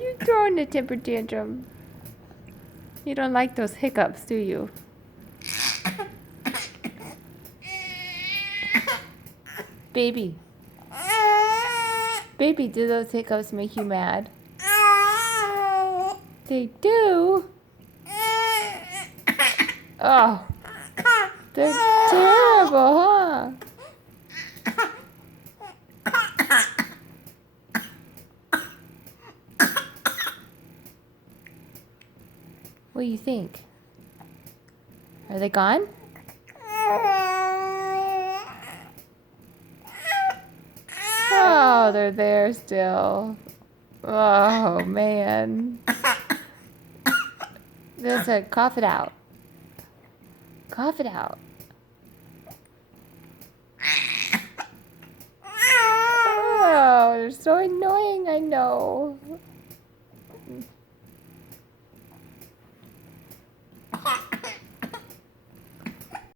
you throwing a temper tantrum? You don't like those hiccups, do you? Baby. Baby, do those hiccups make you mad? They do? Oh. They're terrible, huh? What do you think? Are they gone? Oh, they're there still. Oh, man. Listen, cough it out. Cough it out. Oh, they're so annoying, I know.